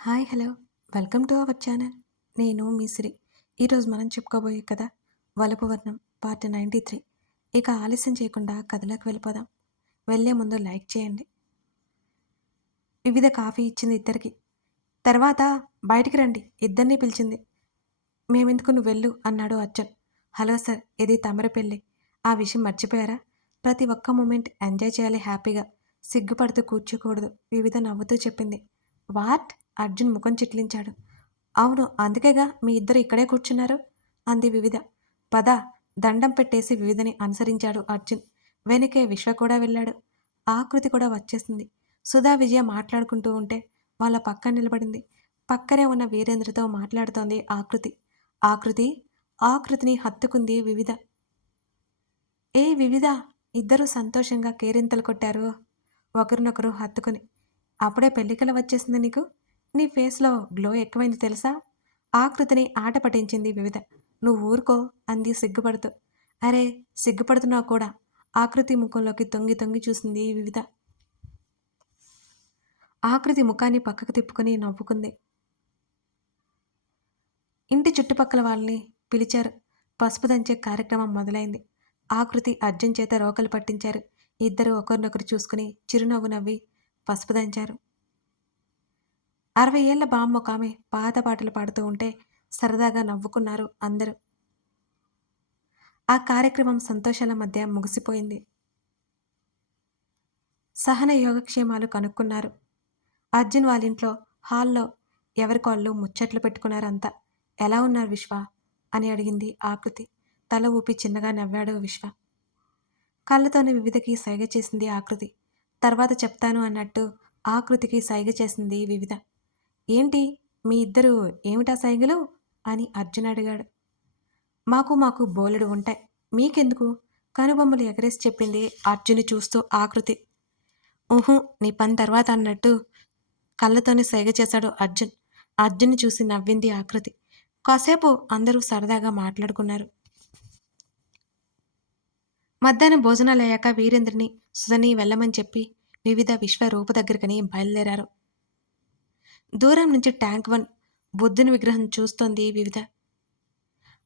Hi hello welcome to our channel. నేను మీ సిరి. ఈరోజు మనం చెప్పుకోబోయే కథ వలపు వర్ణం పార్ట్ 93. ఇక ఆలస్యం చేయకుండా కథలోకి వెళ్ళిపోదాం. వెళ్ళే ముందు లైక్ చేయండి. వివిధ కాఫీ ఇచ్చింది ఇద్దరికి. తర్వాత బయటికి రండి ఇద్దరినీ పిలిచింది. మేమెందుకు నువ్వు వెళ్ళు అన్నాడు అర్జున్. హలో సార్, ఇది తమరి పెళ్ళి. ఆ విషయం మర్చిపోయారా? ప్రతి ఒక్క మూమెంట్ ఎంజాయ్ చేయాలి హ్యాపీగా. సిగ్గుపడుతూ కూర్చోకూడదు వివిధ నవ్వుతూ చెప్పింది. వాట్? అర్జున్ ముఖం చిట్లించాడు. అవును, అందుకేగా మీ ఇద్దరు ఇక్కడే కూర్చున్నారు అంది వివిధ. పద. దండం పెట్టేసి వివిధని అనుసరించాడు అర్జున్. వెనుకే విశ్వ కూడా వెళ్ళాడు. ఆకృతి కూడా వచ్చేసింది. సుధా విజయ మాట్లాడుకుంటూ ఉంటే వాళ్ళ పక్కన నిలబడింది. పక్కనే ఉన్న వీరేంద్రతో మాట్లాడుతోంది ఆకృతి. ఆకృతి ఆకృతిని హత్తుకుంది వివిధ. ఏ వివిధ! ఇద్దరూ సంతోషంగా కేరింతలు కొట్టారు ఒకరినొకరు హత్తుకుని. అప్పుడే పెళ్ళికల వచ్చేసింది నీకు. నీ ఫేస్‌లో గ్లో ఎక్కువైంది తెలుసా? ఆకృతిని ఆట పట్టించింది వివిధ. నువ్వు ఊరుకో అంది సిగ్గుపడుతూ. అరే, సిగ్గుపడుతున్నావు కూడా. ఆకృతి ముఖంలోకి తొంగి తొంగి చూసింది వివిధ. ఆకృతి ముఖాన్ని పక్కకు తిప్పుకొని నవ్వుకుంది. ఇంటి చుట్టుపక్కల వాళ్ళని పిలిచారు. పసుపు దంచే కార్యక్రమం మొదలైంది. ఆకృతి అర్జున్ చేత రోకలు పట్టించారు. ఇద్దరు ఒకరినొకరు చూసుకుని చిరునవ్వు నవ్వి పసుపు దంచారు. 60 ఏళ్ల బామ్మ ఒకామె పాత పాటలు పాడుతూ ఉంటే సరదాగా నవ్వుకున్నారు అందరూ. ఆ కార్యక్రమం సంతోషాల మధ్య ముగిసిపోయింది. సహన యోగక్షేమాలు కనుక్కున్నారు. అర్జున్ వాళ్ళింట్లో హాల్లో ఎవరికాళ్ళు ముచ్చట్లు పెట్టుకున్నారంతా. ఎలా ఉన్నారు విశ్వ అని అడిగింది ఆకృతి. తల ఊపి చిన్నగా నవ్వాడు విశ్వ. కళ్ళతోనే వివిధకి సైగ చేసింది ఆకృతి. తర్వాత చెప్తాను అన్నట్టు ఆకృతికి సైగ చేసింది వివిధ. ఏంటి మీ ఇద్దరు ఏమిటా సైగలు అని అర్జున్ అడిగాడు. మాకు బోలెడు ఉంటాయి, మీకెందుకు? కనుబొమ్మలు ఎగరేసి చెప్పింది అర్జున్ని చూస్తూ ఆకృతి. ఊహు, నీ పని తర్వాత అన్నట్టు కళ్ళతోనే సైగ చేశాడు అర్జున్. అర్జున్ని చూసి నవ్వింది ఆకృతి. కాసేపు అందరూ సరదాగా మాట్లాడుకున్నారు. మధ్యాహ్నం భోజనాలయ్యాక వీరేంద్రని సుధని వెళ్ళమని చెప్పి వివిధ విశ్వ రూపు దగ్గరకని బయలుదేరారు. దూరం నుంచి ట్యాంక్ 1 బుద్ధుని విగ్రహం చూస్తోంది వివిధ.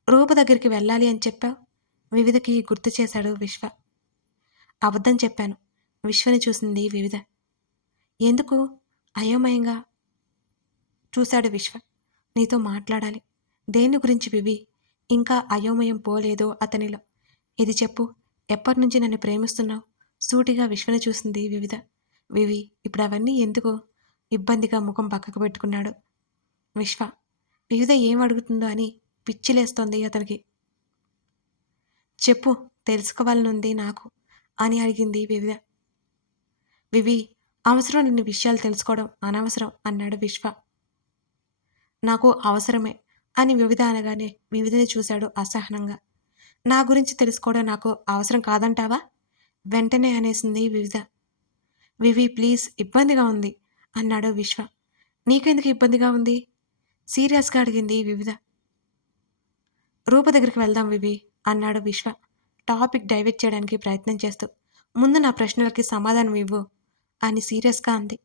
రూప దగ్గరికి వెళ్ళాలి అని చెప్పావు. వివిధకి గుర్తు చేశాడు విశ్వ. అబద్ధం చెప్పాను. విశ్వని చూసింది వివిధ. ఎందుకు? అయోమయంగా చూశాడు విశ్వ. నీతో మాట్లాడాలి. దేని గురించి వివి? ఇంకా అయోమయం పోలేదు అతనిలో. ఇది చెప్పు, ఎప్పటినుంచి నన్ను ప్రేమిస్తున్నావు? సూటిగా విశ్వని చూసింది వివిధ. వివి, ఇప్పుడు అవన్నీ ఎందుకు? ఇబ్బందిగా ముఖం పక్కకు పెట్టుకున్నాడు విశ్వ. వివిధ ఏం అడుగుతుందో అని పిచ్చిలేస్తోంది అతనికి. చెప్పు, తెలుసుకోవాలనుంది నాకు అని అడిగింది వివిధ. వివి, అవసరం లేని విషయాలు తెలుసుకోవడం అనవసరం అన్నాడు విశ్వ. నాకు అవసరమే అని వివిధ అనగానే వివిధని చూశాడు అసహనంగా. నా గురించి తెలుసుకోవడం నాకు అవసరం కాదంటావా? వెంటనే అనేసింది వివిధ. వివి ప్లీజ్, ఇబ్బందిగా ఉంది అన్నాడు విశ్వ. నీకెందుకు ఇబ్బందిగా ఉంది? సీరియస్గా అడిగింది వివిధ. రూప దగ్గరికి వెళ్దాం వివి అన్నాడు విశ్వ టాపిక్ డైవర్ట్ చేయడానికి ప్రయత్నం చేస్తూ. ముందు నా ప్రశ్నలకి సమాధానం ఇవ్వు అని సీరియస్గా అంది.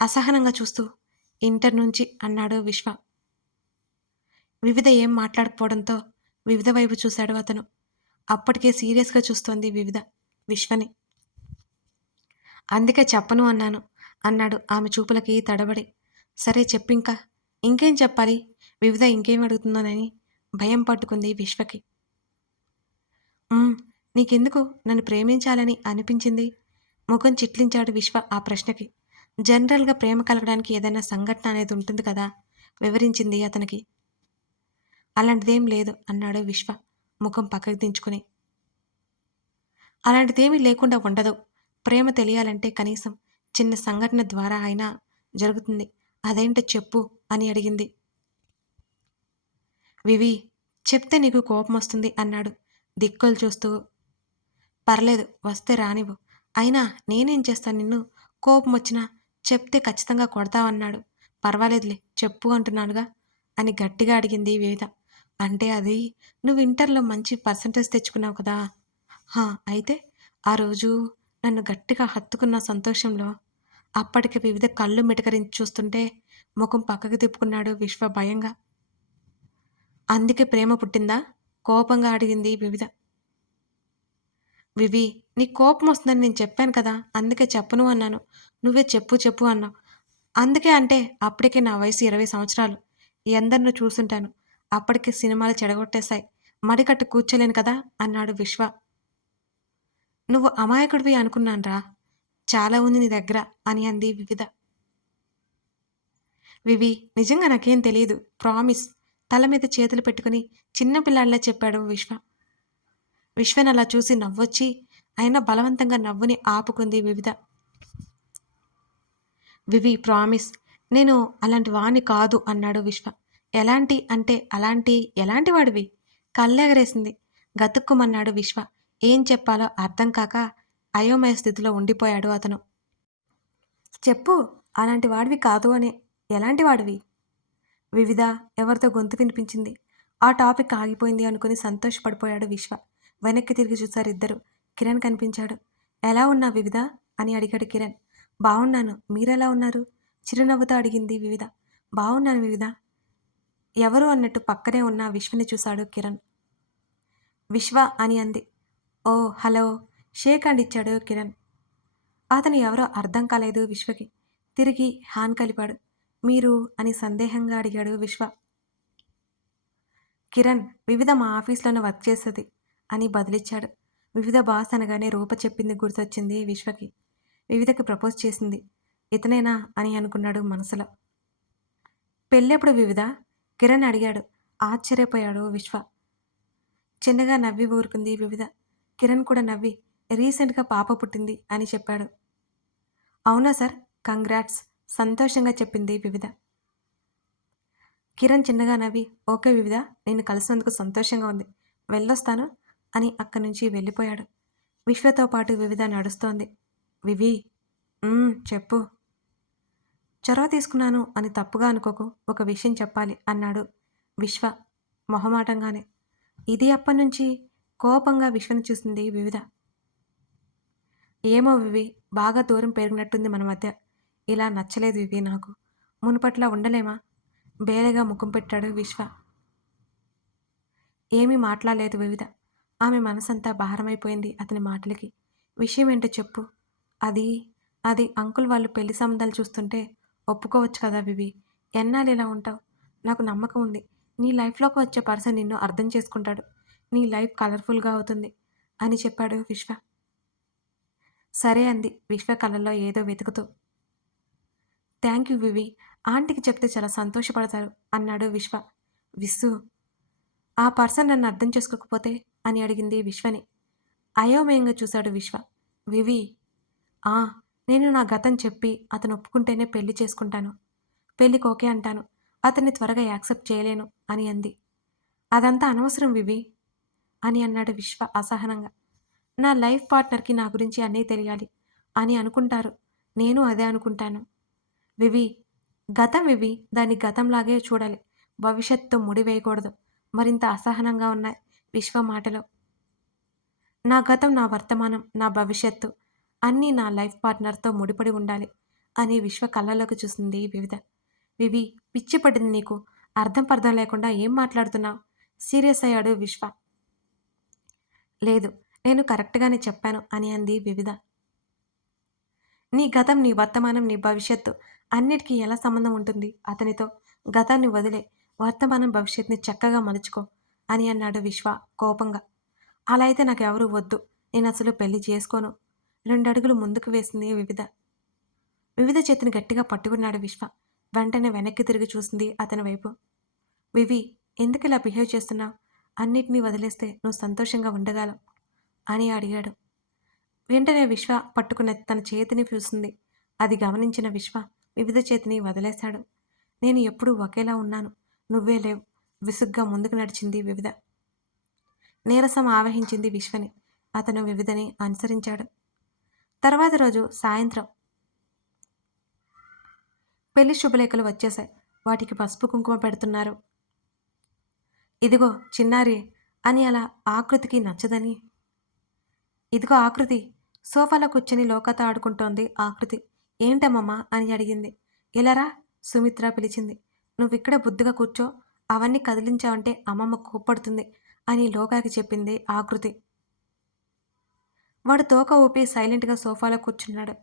అసహనంగా చూస్తూ ఇంటర్ నుంచి అన్నాడు విశ్వ. వివిధ ఏం మాట్లాడకపోవడంతో వివిధ వైపు చూశాడు అతను. అప్పటికే సీరియస్గా చూస్తోంది వివిధ విశ్వని. అందుకే చెప్పను అన్నాను అన్నాడు ఆమె చూపులకి తడబడి. సరే చెప్పింకా. ఇంకేం చెప్పాలి? వివిధ ఇంకేం అడుగుతుందోనని భయం పట్టుకుంది విశ్వకి. నీకెందుకు నన్ను ప్రేమించాలని అనిపించింది? ముఖం చిట్లించాడు విశ్వ ఆ ప్రశ్నకి. జనరల్గా ప్రేమ కలగడానికి ఏదైనా సంఘటన అనేది ఉంటుంది కదా, వివరించింది అతనికి. అలాంటిదేం లేదు అన్నాడు విశ్వ ముఖం పక్కకు దించుకుని. అలాంటిదేమీ లేకుండా ఉండదు. ప్రేమ తెలియాలంటే కనీసం చిన్న సంఘటన ద్వారా అయినా జరుగుతుంది. అదేంటో చెప్పు అని అడిగింది. వివి, చెప్తే నీకు కోపం వస్తుంది అన్నాడు దిక్కులు చూస్తూ. పర్లేదు, వస్తే రానివ్వు. అయినా నేనేం చేస్తాను నిన్ను? కోపం వచ్చినా చెప్తే ఖచ్చితంగా కొడతావన్నాడు. పర్వాలేదులే చెప్పు అంటున్నానుగా అని గట్టిగా అడిగింది వివిధ. అంటే అది నువ్వు ఇంటర్లో మంచి పర్సంటేజ్ తెచ్చుకున్నావు కదా. అయితే ఆ రోజు నన్ను గట్టిగా హత్తుకున్న సంతోషంలో అప్పటికి వివిధ కళ్ళు మిటకరించి చూస్తుంటే ముఖం పక్కకి తిప్పుకున్నాడు విశ్వ భయంగా. అందుకే ప్రేమ పుట్టిందా? కోపంగా అడిగింది వివిధ. వివి, నీకు కోపం వస్తుందని నేను చెప్పాను కదా! అందుకే చెప్పను అన్నాను. నువ్వే చెప్పు చెప్పు అన్నావు. అందుకే అంటే అప్పటికే నా వయసు 20 సంవత్సరాలు. ఎందరినో చూసుంటాను. అప్పటికే సినిమాలు చెడగొట్టేశాయి. మడికట్టు కూర్చోలేను కదా! అన్నాడు విశ్వ. నువ్వు అమాయకుడివి అనుకున్నానురా. చాలా ఉంది నీ దగ్గర అని అంది వివిధ. వివి, నిజంగా నాకేం తెలీదు. ప్రామిస్. తల మీద చేతులు పెట్టుకుని చిన్న పిల్లాడిలా చెప్పాడు విశ్వ. విశ్వనలా చూసి నవ్వొచ్చి అయినా బలవంతంగా నవ్వుని ఆపుకుంది వివిధ. వివి, ప్రామిస్. నేను అలాంటి వాణ్ణి కాదు అన్నాడు విశ్వ. ఎలాంటి అంటే అలాంటి ఎలాంటి వాడివి? కళ్ళెగరేసింది. గతుక్కుమన్నాడు విశ్వ. ఏం చెప్పాలో అర్థం కాక అయోమయ స్థితిలో ఉండిపోయాడు అతను. చెప్పు, అలాంటి వాడివి కాదు అని. ఎలాంటి వాడివి? వివిధ ఎవరితో గొంతు వినిపించింది. ఆ టాపిక్ ఆగిపోయింది అనుకుని సంతోషపడిపోయాడు విశ్వ. వెనక్కి తిరిగి చూశారు ఇద్దరు. కిరణ్ కనిపించాడు. ఎలా ఉన్నా వివిధ అని అడిగాడు కిరణ్. బావున్నాను, మీరెలా ఉన్నారు? చిరునవ్వుతో అడిగింది వివిధ. బావున్నాను వివిధ. ఎవరు అన్నట్టు పక్కనే ఉన్న విశ్వని చూశాడు కిరణ్. విశ్వ అని అంది. ఓ హలో. షేక్ హ్యాండ్ ఇచ్చాడు కిరణ్. అతను ఎవరో అర్థం కాలేదు విశ్వకి. తిరిగి హ్యాండ్ కలిపాడు. మీరు అని సందేహంగా అడిగాడు విశ్వ. కిరణ్, వివిధ మా ఆఫీస్లోనే వర్క్ చేస్తుంది అని బదిలిచ్చాడు. వివిధ బాస్ అనగానే రూప చెప్పింది గుర్తొచ్చింది విశ్వకి. వివిధకి ప్రపోజ్ చేసింది ఇతనేనా అని అనుకున్నాడు మనసులో. పెళ్ళెప్పుడు వివిధ? కిరణ్ అడిగాడు. ఆశ్చర్యపోయాడు విశ్వ. చిన్నగా నవ్వి ఊరుకుంది వివిధ. కిరణ్ కూడా నవ్వి రీసెంట్గా పాప పుట్టింది అని చెప్పాడు. అవునా సార్, కంగ్రాట్స్ సంతోషంగా చెప్పింది వివిధ. కిరణ్ చిన్నగా నవ్వి ఓకే వివిధ, నేను కలిసినందుకు సంతోషంగా ఉంది, వెళ్ళొస్తాను అని అక్కడి నుంచి వెళ్ళిపోయాడు. విశ్వతో పాటు వివిధ నడుస్తోంది. వివి, చెప్పు. చొరవ తీసుకున్నాను అని తప్పుగా అనుకోకు, ఒక విషయం చెప్పాలి అన్నాడు విశ్వ మొహమాటంగానే. ఇది అప్పటినుంచి కోపంగా విశ్వని చూసింది వివిధ. ఏమో వివి, బాగా దూరం పెరిగినట్టుంది మన మధ్య. ఇలా నచ్చలేదు వివి నాకు. మునుపట్లా ఉండలేమా? బేరగా ముఖం పెట్టాడు విశ్వ. ఏమీ మాట్లాడలేదు వివిధ. ఆమె మనసంతా భారమైపోయింది అతని మాటలకి. విషయం ఏంటో చెప్పు. అది అది అంకుల్ వాళ్ళు పెళ్లి సంబంధాలు చూస్తుంటే ఒప్పుకోవచ్చు కదా వివి. ఎన్నాళ్ళు ఇలా ఉంటావు? నాకు నమ్మకం ఉంది, నీ లైఫ్లోకి వచ్చే పర్సన్ నిన్ను అర్థం చేసుకుంటాడు. నీ లైఫ్ కలర్ఫుల్గా అవుతుంది అని చెప్పాడు విశ్వ. సరే అంది విశ్వ కళ్ళల్లో ఏదో వెతుకుతూ. థ్యాంక్ యూ వివి, ఆంటీకి చెప్తే చాలా సంతోషపడతారు అన్నాడు విశ్వ. విస్సు, ఆ పర్సన్ నన్ను అర్థం చేసుకోకపోతే అని అడిగింది విశ్వని. అయోమయంగా చూశాడు విశ్వ. వివి, ఆ నేను నా గతం చెప్పి అతను ఒప్పుకుంటేనే పెళ్లి చేసుకుంటాను. పెళ్ళికి ఓకే అంటాను. అతన్ని త్వరగా యాక్సెప్ట్ చేయలేను అని అంది. అదంతా అనవసరం వివి అని అన్నాడు విశ్వ అసహనంగా. నా లైఫ్ పార్ట్నర్కి నా గురించి అన్నీ తెలియాలి అని అనుకుంటారు. నేను అదే అనుకుంటాను. వివి, గతం వివి, దాన్ని గతంలాగే చూడాలి. భవిష్యత్తుతో ముడివేయకూడదు. మరింత అసహనంగా ఉన్నాయి విశ్వ మాటలో. నా గతం, నా వర్తమానం, నా భవిష్యత్తు అన్నీ నా లైఫ్ పార్ట్నర్తో ముడిపడి ఉండాలి అని విశ్వ కళ్ళలోకి చూసింది వివిధ. వివి, పిచ్చి పడింది నీకు. అర్థం పర్థం లేకుండా ఏం మాట్లాడుతున్నావు? సీరియస్ అయ్యాడు విశ్వ. లేదు, నేను కరెక్ట్గానే చెప్పాను అని అంది వివిధ. నీ గతం, నీ వర్తమానం, నీ భవిష్యత్తు అన్నిటికీ ఎలా సంబంధం ఉంటుంది అతనితో? గతాన్ని వదిలే, వర్తమానం భవిష్యత్తుని చక్కగా మలుచుకో అని అన్నాడు విశ్వ కోపంగా. అలా అయితే నాకు ఎవరు వద్దు, నేను అసలు పెళ్లి చేసుకోను. 2 అడుగులు ముందుకు వేసింది వివిధ. వివిధ చేతిని గట్టిగా పట్టుకున్నాడు విశ్వ. వెంటనే వెనక్కి తిరిగి చూసింది అతని వైపు. వివి, ఎందుకు ఇలా బిహేవ్ చేస్తున్నావు? అన్నిటినీ వదిలేస్తే నువ్వు సంతోషంగా ఉండగలవు అని అడిగాడు. వెంటనే విశ్వ పట్టుకున్న తన చేతిని చూసింది. అది గమనించిన విశ్వ వివిధ చేతిని వదిలేశాడు. నేను ఎప్పుడూ ఒకేలా ఉన్నాను, నువ్వే లేవు విసుగ్గా ముందుకు నడిచింది వివిధ. నీరసం ఆవహించింది విశ్వని. అతను వివిధని అనుసరించాడు. తర్వాత రోజు సాయంత్రం పెళ్లి శుభలేఖలు వచ్చేశాయి. వాటికి పసుపు కుంకుమ పెడుతున్నారు. ఇదిగో చిన్నారి అని అలా ఆకృతికి నచ్చదని. ఇదిగో ఆకృతి. సోఫాలో కూర్చొని లోకతో ఆడుకుంటోంది ఆకృతి. ఏంటమ్మమ్మా అని అడిగింది. ఇలారా సుమిత్ర పిలిచింది. నువ్విక్కడ బుద్ధిగా కూర్చో, అవన్నీ కదిలించావంటే అమ్మమ్మ కోప్పడుతుంది అని లోకాకి చెప్పింది ఆకృతి. వాడు తోక ఊపి సైలెంట్‌గా సోఫాలో కూర్చున్నాడు.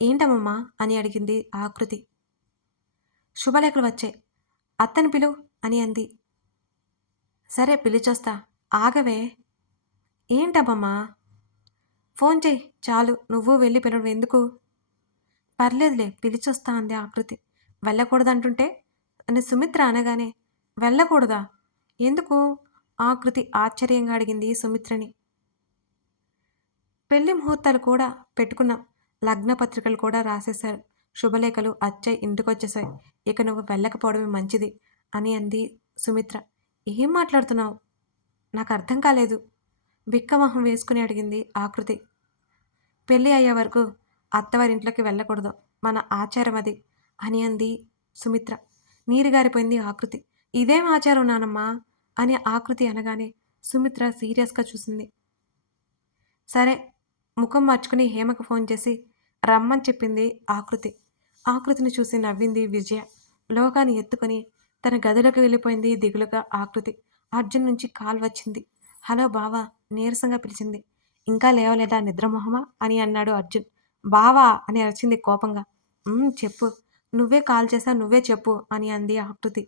ఏంటమ్మమ్మా అని అడిగింది ఆకృతి. శుభలేఖలు వచ్చాయి. అత్తని పిలువు అని అంది. సరే పిలిచొస్తా. ఆగవే. ఏంటమ్మమ్మా? ఫోన్ చెయ్యి చాలు. నువ్వు వెళ్ళి పిలవడం ఎందుకు? పర్లేదులే పిలిచొస్తా అంది ఆకృతి. వెళ్ళకూడదంటుంటే అని సుమిత్ర అనగానే వెళ్ళకూడదా? ఎందుకు? ఆకృతి ఆశ్చర్యంగా అడిగింది సుమిత్రని. పెళ్లి ముహూర్తాలు కూడా పెట్టుకున్నాం. లగ్న పత్రికలు కూడా రాసేశారు. శుభలేఖలు అచ్చయ్ ఇంటికొచ్చేశాయి. ఇక నువ్వు వెళ్ళకపోవడమే మంచిది అని అంది సుమిత్ర. ఏం మాట్లాడుతున్నావు? నాకు అర్థం కాలేదు. బిక్కమొహం వేసుకుని అడిగింది ఆకృతి. పెళ్ళి అయ్యే వరకు అత్తవారింట్లోకి వెళ్ళకూడదు. మన ఆచారం అది అని అంది సుమిత్ర. నీరుగారిపోయింది ఆకృతి. ఇదేం ఆచారం నానమ్మా అని ఆకృతి అనగానే సుమిత్ర సీరియస్గా చూసింది. సరే ముఖం మార్చుకుని హేమకు ఫోన్ చేసి రమ్మని చెప్పింది ఆకృతి. ఆకృతిని చూసి నవ్వింది విజయ. లోకాన్ని ఎత్తుకొని తన గదిలోకి వెళ్ళిపోయింది దిగులుగా ఆకృతి. అర్జున్ నుంచి కాల్ వచ్చింది. హలో బావా నీరసంగా పిలిచింది. ఇంకా లేవలేదా నిద్రమొహమా అని అన్నాడు అర్జున్. బావా అని అరిచింది కోపంగా. చెప్పు. నువ్వే కాల్ చేశావు నువ్వే చెప్పు అని అంది ఆకృతి.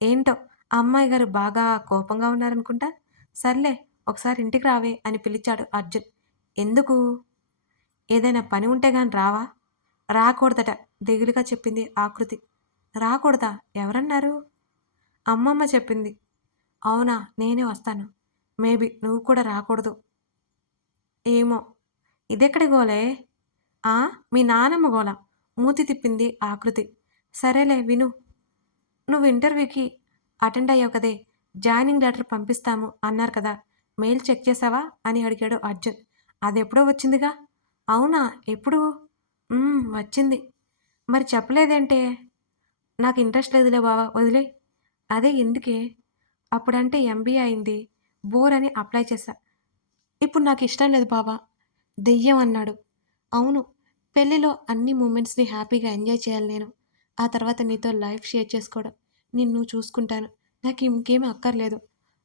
ఏంటో అమ్మాయి గారు బాగా కోపంగా ఉన్నారనుకుంటా. సర్లే ఒకసారి ఇంటికి రావే అని పిలిచాడు అర్జున్. ఎందుకు? ఏదైనా పని ఉంటే గాని రావా? రాకూడదట దిగులుగా చెప్పింది ఆకృతి. రాకూడదా? ఎవరన్నారు? అమ్మమ్మ చెప్పింది. అవునా నేనే వస్తాను. మేబీ నువ్వు కూడా రాకూడదు. ఏమో. ఇదెక్కడి గోలే? ఆ మీ నానమ్మ గోల మూతి తిప్పింది ఆకృతి. సరేలే విను. నువ్వు ఇంటర్వ్యూకి అటెండ్ అయ్యావు కదే జాయినింగ్ లెటర్ పంపిస్తాము అన్నారు కదా మెయిల్ చెక్ చేసావా అని అడిగాడు అర్జున్. అదెప్పుడో వచ్చిందిగా. అవునా ఎప్పుడు? వచ్చింది. మరి చెప్పలేదేంటే? నాకు ఇంట్రెస్ట్ లేదులే బావా వదిలే. అదే ఎందుకే? అప్పుడంటే ఎంబీఏ అయింది. బోర్ అని అప్లై చేశా. ఇప్పుడు నాకు ఇష్టం లేదు బావా. దెయ్యం అన్నాడు. అవును. పెళ్ళిలో అన్ని మూమెంట్స్‌ని హ్యాపీగా ఎంజాయ్ చేయాలి నేను. ఆ తర్వాత నీతో లైఫ్ షేర్ చేసుకోవడం. నిన్ను చూసుకుంటాను. నాకు ఇంకేమి అక్కర్లేదు.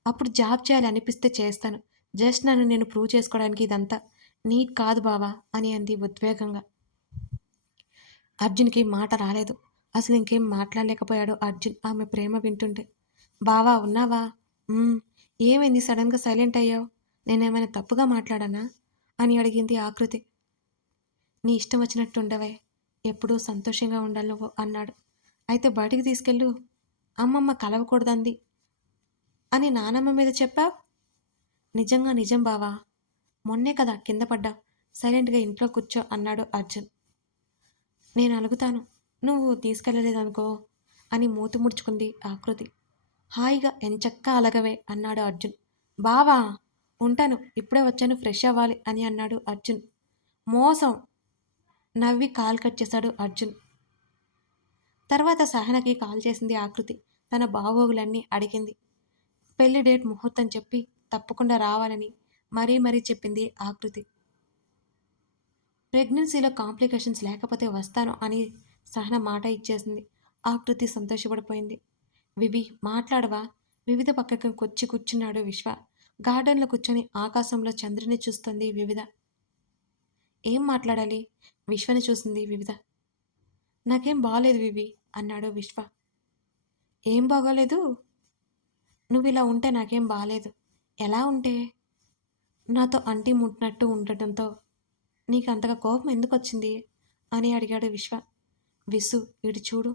అప్పుడు జాబ్ చేయాలి అనిపిస్తే చేస్తాను. జస్ట్ నన్ను నేను ప్రూవ్ చేసుకోవడానికి ఇదంతా. నీకు కాదు బావా అని అంది ఉద్వేగంగా. అర్జున్‌కి మాట రాలేదు. అసలు ఇంకేం మాట్లాడలేకపోయాడు అర్జున్ ఆమె ప్రేమ వింటుంటే. బావా ఉన్నావా? హ్మ్. ఏమైంది సడెన్‌గా సైలెంట్ అయ్యావు? నేనేమైనా తప్పుగా మాట్లాడానా? అని అడిగింది ఆకృతి. నీ ఇష్టం వచ్చినట్టు ఉండవే. ఎప్పుడూ సంతోషంగా ఉండాలి నువ్వు అన్నాడు. అయితే బయటికి తీసుకెళ్ళు. అమ్మమ్మ కలవకూడదంది అని నానమ్మ మీద చెప్పావు? నిజంగా నిజం బావా. మొన్నే కదా కింద పడ్డావు. సైలెంట్‌గా ఇంట్లో కూర్చో అన్నాడు అర్జున్. నేను అలుగుతాను. నువ్వు తీసుకెళ్ళలేదనుకో అని మూతి ముడుచుకుంది ఆకృతి. హాయిగా ఎంచక్కా అలగవే అన్నాడు అర్జున్. బావా ఉంటాను ఇప్పుడే వచ్చాను ఫ్రెష్ అవ్వాలి అని అన్నాడు అర్జున్. మోసం నవ్వి కాల్ కట్ చేశాడు అర్జున్. తర్వాత సహనకి కాల్ చేసింది ఆకృతి. తన బాగోగులన్నీ అడిగింది. పెళ్లి డేట్ ముహూర్తం చెప్పి తప్పకుండా రావాలని మరీ చెప్పింది ఆకృతి. ప్రెగ్నెన్సీలో కాంప్లికేషన్స్ లేకపోతే వస్తాను అని సహన మాట ఇచ్చేసింది. ఆకృతి సంతోషపడిపోయింది. వివి మాట్లాడవా? వివిధ పక్కకి కూర్చున్నాడు విశ్వ. గార్డెన్లో కూర్చొని ఆకాశంలో చంద్రుని చూస్తుంది వివిధ. ఏం మాట్లాడాలి? విశ్వని చూసింది వివిధ. నాకేం బాలేదు వివి అన్నాడు విశ్వ. ఏం బాగోలేదు? నువ్విలా ఉంటే నాకేం బాలేదు. ఎలా ఉంటే? నాతో అంటి ముట్టినట్టు ఉండటంతో నీకు అంతగా కోపం ఎందుకొచ్చింది అని అడిగాడు విశ్వ. విసు ఇటు చూడు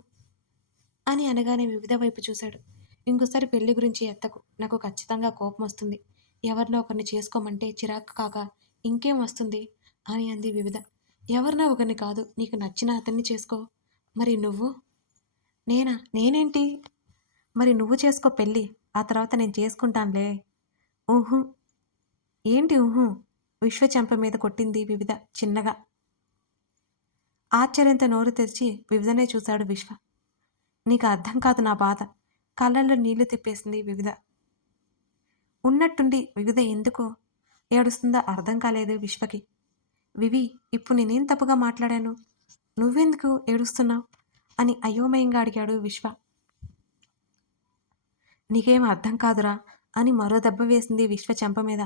అని అనగానే వివిధ వైపు చూశాడు. ఇంకోసారి పెళ్లి గురించి ఎత్తకు. నాకు ఖచ్చితంగా కోపం వస్తుంది. ఎవరినో ఒకరిని చేసుకోమంటే చిరాకు కాక ఇంకేం వస్తుంది అని అంది వివిధ. ఎవరినో ఒకరిని కాదు నీకు నచ్చిన అతన్ని చేసుకో. మరి నువ్వు? నేనేంటి? మరి నువ్వు చేసుకో పెళ్ళి. ఆ తర్వాత నేను చేసుకుంటానులే. ఊహు. ఏంటి ఊహు? విశ్వ చెంప మీద కొట్టింది వివిధ చిన్నగా. ఆశ్చర్యంతో నోరు తెరిచి వివిధనే చూశాడు విశ్వ. నీకు అర్థం కాదు నా బాధ. కళ్ళల్లో నీళ్లు తిప్పేసింది వివిధ. ఉన్నట్టుండి వివిధ ఎందుకు ఏడుస్తుందో అర్థం కాలేదు విశ్వకి. వివి ఇప్పుడు నేనేం తప్పుగా మాట్లాడాను? నువ్వెందుకు ఏడుస్తున్నావు అని అయోమయంగా అడిగాడు విశ్వ. నీకేం అర్థం కాదురా అని మరో దెబ్బ వేసింది విశ్వ చెంప మీద.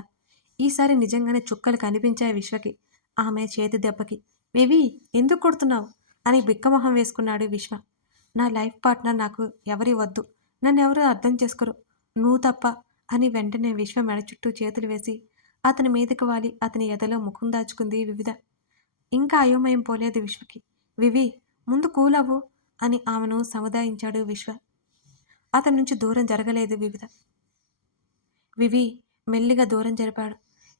ఈసారి నిజంగానే చుక్కలు కనిపించాయి విశ్వకి ఆమె చేతి దెబ్బకి. వివి, ఎందుకు కొడుతున్నావు అని బిక్కమొహం వేసుకున్నాడు విశ్వ. నా లైఫ్ పార్ట్నర్ నాకు ఎవరి వద్దు, నన్నెవరూ అర్థం చేసుకోరు, నువ్వు తప్ప అని వెంటనే విశ్వ మెడ చుట్టూ చేతులు వేసి అతని మీదకి వాలి అతని ఎదలో ముఖం దాచుకుంది వివిధ. ఇంకా అయోమయం పోలేదు విశ్వకి. వివి, ముందు కూలవ్వు అని ఆమెను సముదాయించాడు విశ్వ. అతని నుంచి దూరం జరగలేదు వివిధ. వివి మెల్లిగా దూరం జరిపాడు.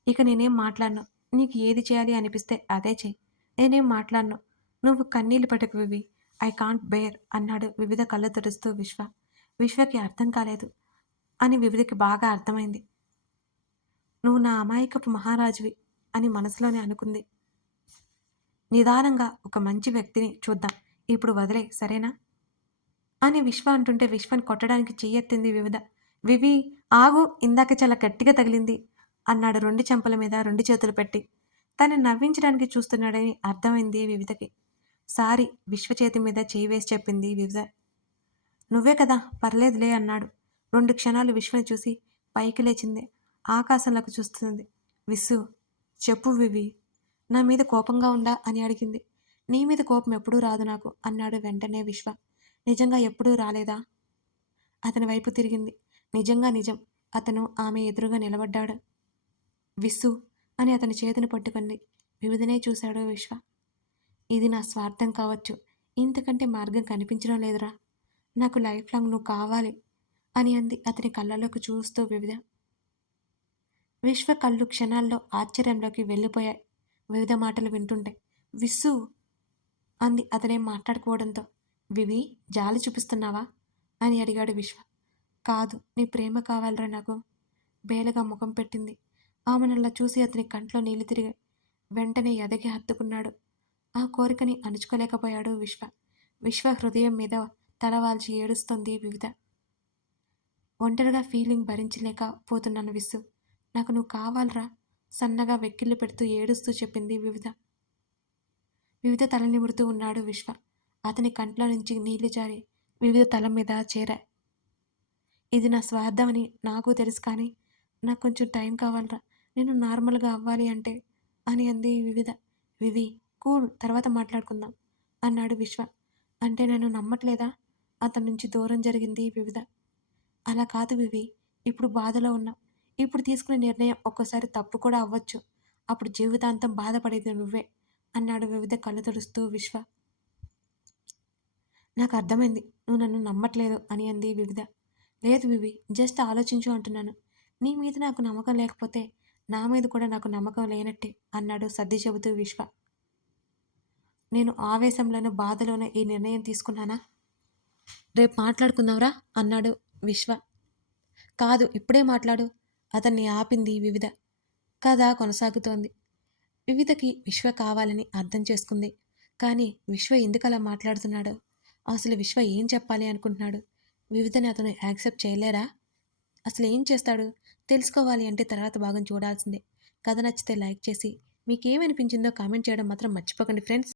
ఇక నేనేం మాట్లాడను, నీకు ఏది చేయాలి అనిపిస్తే అదే చెయ్యి, నేనేం మాట్లాడను, నువ్వు కన్నీళ్ళు పెట్టకు వివి, ఐ కాంట్ బేర్ అన్నాడు వివిధ కళ్ళు తెరుస్తూ విశ్వ. విశ్వకి అర్థం కాలేదు అని వివిధకి బాగా అర్థమైంది. నువ్వు నా అమాయకపు మహారాజువి అని మనసులోనే అనుకుంది. నిదానంగా ఒక మంచి వ్యక్తిని చూద్దాం, ఇప్పుడు వదిలే సరేనా అని విశ్వ అంటుంటే విశ్వని కొట్టడానికి చెయ్యెత్తింది వివిధ. వివి ఆగు, ఇందాక చాలా గట్టిగా తగిలింది అన్నాడు రెండు చెంపల మీద రెండు చేతులు పెట్టి. తను నవ్వించడానికి చూస్తున్నాడని అర్థమైంది వివిధకి. సారీ విశ్వ చేతి మీద చేయి వేసి చెప్పింది వివిధ. నువ్వే కదా, పర్లేదులే అన్నాడు. 2 క్షణాలు విశ్వని చూసి పైకి లేచింది. ఆకాశంలోకి చూస్తుంది. విస్సు, చెప్పు వివి, నా మీద కోపంగా ఉందా అని అడిగింది. నీ మీద కోపం ఎప్పుడూ రాదు నాకు అన్నాడు వెంటనే విశ్వ. నిజంగా ఎప్పుడూ రాలేదా? అతని వైపు తిరిగింది. నిజంగా నిజం. అతను ఆమె ఎదురుగా నిలబడ్డాడు. విస్సు అని అతని చేతిని పట్టుకుంది. వివిధనే చూశాడు విశ్వ. ఇది నా స్వార్థం కావచ్చు, ఇంతకంటే మార్గం కనిపించడం లేదురా, నాకు లైఫ్ లాంగ్ నువ్వు కావాలి అని అంది అతని కళ్ళలోకి చూస్తూ వివిధ. విశ్వ కళ్ళు క్షణాల్లో ఆశ్చర్యంలోకి వెళ్ళిపోయాయి వివిధ మాటలు వింటుంటే. విస్సు అంది అతనేం మాట్లాడుకోవడంతో. వివి, జాలి చూపిస్తున్నావా అని అడిగాడు విశ్వ. కాదు, నీ ప్రేమ కావాలరా నాకు, బేలగా ముఖం పెట్టింది. ఆమెనల్లా చూసి అతని కంట్లో నీళ్లు తిరిగాయి. వెంటనే ఎదగి హత్తుకున్నాడు. ఆ కోరికని అణుచుకోలేకపోయాడు విశ్వ. విశ్వ హృదయం మీద తలవాల్చి ఏడుస్తోంది వివిధ. ఒంటరిగా ఫీలింగ్ భరించలేక పోతున్నాను విస్సు, నాకు నువ్వు కావాలరా సన్నగా వెక్కిళ్ళు పెడుతూ ఏడుస్తూ చెప్పింది వివిధ. వివిధ తల నిమురుతూ ఉన్నాడు విశ్వ. అతని కంట్లో నుంచి నీళ్లు జారి వివిధ తల మీద చేరాయి. ఇది నా స్వార్థమని నాకు తెలుసు, కానీ నాకు కొంచెం టైం కావాలరా, నేను నార్మల్గా అవ్వాలి అంటే అని అంది వివిధ. వివి కూల్, తర్వాత మాట్లాడుకుందాం అన్నాడు విశ్వ. అంటే నేను నమ్మట్లేదా? అతని నుంచి దూరం జరిగింది వివిధ. అలా కాదు వివి, ఇప్పుడు బాధలో ఉన్నాం, ఇప్పుడు తీసుకునే నిర్ణయం ఒక్కోసారి తప్పు కూడా అవ్వచ్చు, అప్పుడు జీవితాంతం బాధపడేది నువ్వే అన్నాడు వివిధ కళ్ళు తుడుస్తూ విశ్వ. నాకు అర్థమైంది, నువ్వు నన్ను నమ్మట్లేదు అని అంది వివిధ. లేదు వివి, జస్ట్ ఆలోచించు అంటున్నాను, నీ మీద నాకు నమ్మకం లేకపోతే నా మీద కూడా నాకు నమ్మకం లేనట్టే అన్నాడు సర్ది చెబుతూ విశ్వ. నేను ఆవేశంలోనూ బాధలోనూ ఈ నిర్ణయం తీసుకున్నానా? రేపు మాట్లాడుకుందాంరా అన్నాడు విశ్వ. కాదు, ఇప్పుడే మాట్లాడు అతన్ని ఆపింది వివిధ. కథ కొనసాగుతోంది. వివిధకి విశ్వ కావాలని అర్థం చేసుకుంది. కానీ విశ్వ ఎందుకు అలా మాట్లాడుతున్నాడో, అసలు విశ్వ ఏం చెప్పాలి అనుకుంటున్నాడు, వివిధని అతను యాక్సెప్ట్ చేయలేరా, అసలు ఏం చేస్తాడు తెలుసుకోవాలి అంటే తర్వాత భాగం చూడాల్సిందే. కథ నచ్చితే లైక్ చేసి మీకేమనిపించిందో కామెంట్ చేయడం మాత్రం మర్చిపోకండి ఫ్రెండ్స్.